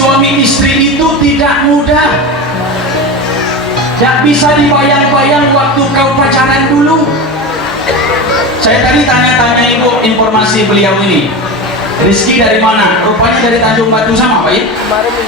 suami istri itu tidak mudah. Tidak bisa dibayang-bayang waktu kau pacaran dulu. Saya tadi tanya-tanya ibu informasi beliau ini, rezeki dari mana? Rupanya dari Tanjung Batu sama Pak ya.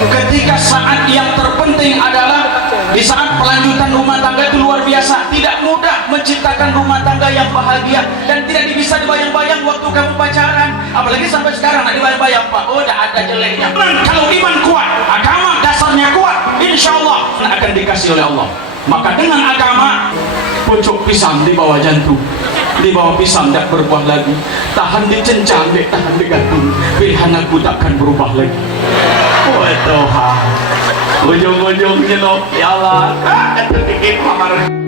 Ketika saat yang terpenting adalah di saat pelanjutan rumah tangga itu luar biasa. Tidak mudah menciptakan rumah tangga yang bahagia, dan tidak bisa dibayang-bayang waktu kamu pacaran. Apalagi sampai sekarang nggak dibayang-bayang Pak. Oh, udah ada jeleknya. Kalau iman kuat, agama dasarnya kuat, insya Allah akan dikasih oleh Allah. Maka dengan agama, pucuk pisang di bawah jantung, di bawah pisang tidak berbuah lagi, tahan dicencang, tahan digantung, pilihan aku takkan berubah lagi. Oh Tuhan, ujung-ujungnya loh, ya Allah, dikit mamar.